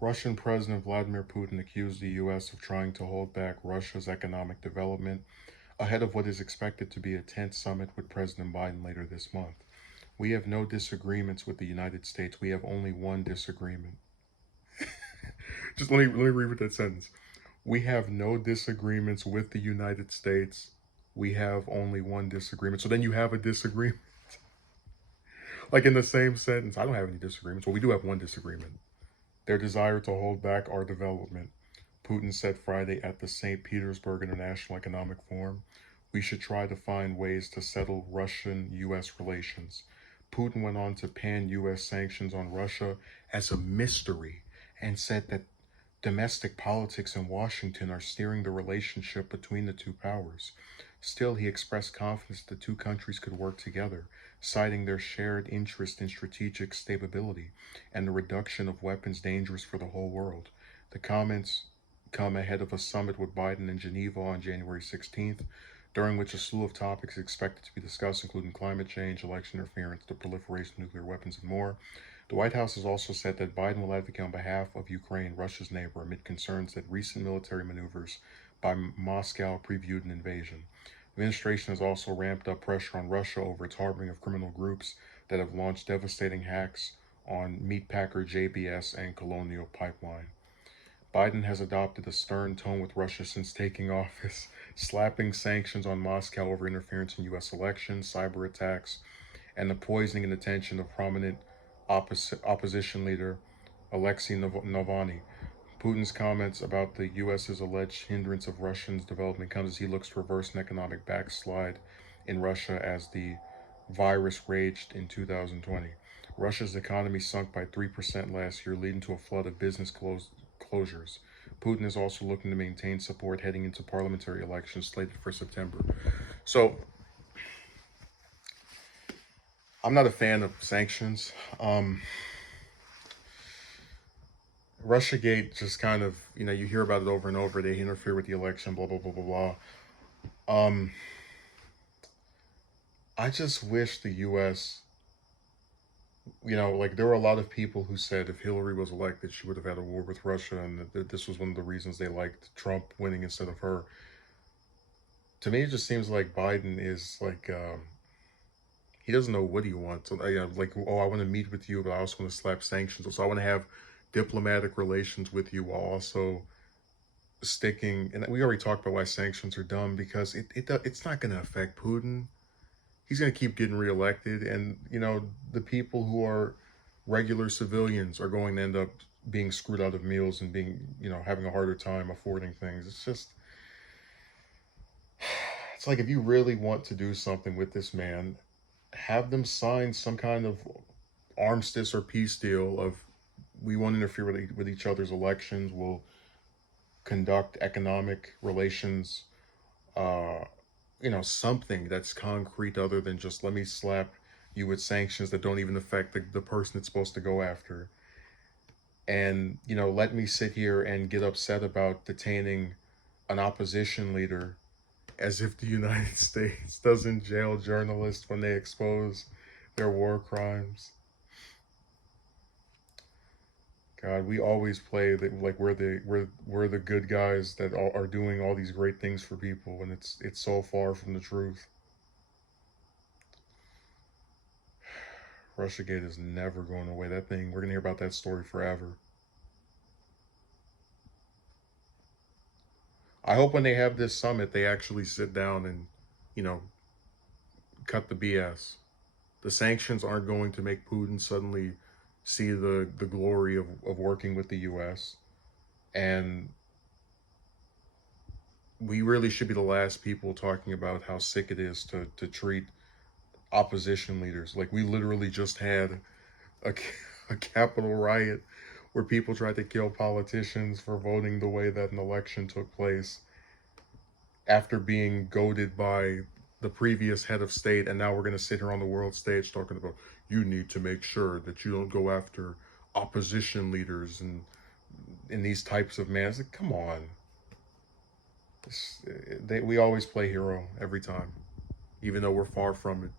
Russian President Vladimir Putin accused the U.S. of trying to hold back Russia's economic development ahead of what is expected to be a tense summit with President Biden later this month. We have no disagreements with the United States. We have only one disagreement. Just let me read that sentence. We have no disagreements with the United States. We have only one disagreement. So then you have a disagreement. Like in the same sentence. I don't have any disagreements. Well, we do have one disagreement. Their desire to hold back our development. Putin said Friday at the St. Petersburg International Economic Forum, we should try to find ways to settle Russian-U.S. relations. Putin went on to pan U.S. sanctions on Russia as a mystery and said that domestic politics in Washington are steering the relationship between the two powers. Still, he expressed confidence the two countries could work together, citing their shared interest in strategic stability and the reduction of weapons dangerous for the whole world. The comments come ahead of a summit with Biden in Geneva on January 16th, during which a slew of topics is expected to be discussed, including climate change, election interference, the proliferation of nuclear weapons, and more. The White House has also said that Biden will advocate on behalf of Ukraine, Russia's neighbor, amid concerns that recent military maneuvers by Moscow previewed an invasion. The administration has also ramped up pressure on Russia over its harboring of criminal groups that have launched devastating hacks on meatpacker JBS and Colonial Pipeline. Biden has adopted a stern tone with Russia since taking office, slapping sanctions on Moscow over interference in U.S. elections, cyber attacks, and the poisoning and detention of prominent opposition leader Alexei Navalny. Putin's comments about the U.S.'s alleged hindrance of Russia's development comes as he looks to reverse an economic backslide in Russia as the virus raged in 2020. Russia's economy sunk by 3% last year, leading to a flood of business closures. Putin is also looking to maintain support heading into parliamentary elections slated for September. So, I'm not a fan of sanctions. Russiagate just kind of, you hear about it over and over. They interfere with the election, blah, blah, blah, blah, blah. I just wish the U.S., like there were a lot of people who said if Hillary was elected, she would have had a war with Russia, and that this was one of the reasons they liked Trump winning instead of her. To me, it just seems like Biden is like, he doesn't know what he wants. Like, oh, I want to meet with you, but I also want to slap sanctions. So I want to have diplomatic relations with you while also sticking. And we already talked about why sanctions are dumb, because it's not going to affect Putin. He's going to keep getting reelected, and the people who are regular civilians are going to end up being screwed out of meals and being having a harder time affording things. It's like, if you really want to do something with this man, have them sign some kind of armistice or peace deal of, we won't interfere with each other's elections, we'll conduct economic relations, something that's concrete other than just let me slap you with sanctions that don't even affect the person it's supposed to go after. And, let me sit here and get upset about detaining an opposition leader as if the United States doesn't jail journalists when they expose their war crimes. God, we always play that like we're the good guys that are doing all these great things for people, and it's so far from the truth. Russiagate is never going away. That thing, we're gonna hear about that story forever. I hope when they have this summit, they actually sit down and, you know, cut the BS. The sanctions aren't going to make Putin suddenly see the glory of working with the US. And we really should be the last people talking about how sick it is to treat opposition leaders. Like, we literally just had a, a Capitol riot where people tried to kill politicians for voting the way that an election took place after being goaded by the previous head of state. And now we're going to sit here on the world stage talking about, you need to make sure that you don't go after opposition leaders and in these types of mans. Like, come on. We always play hero every time, even though we're far from it.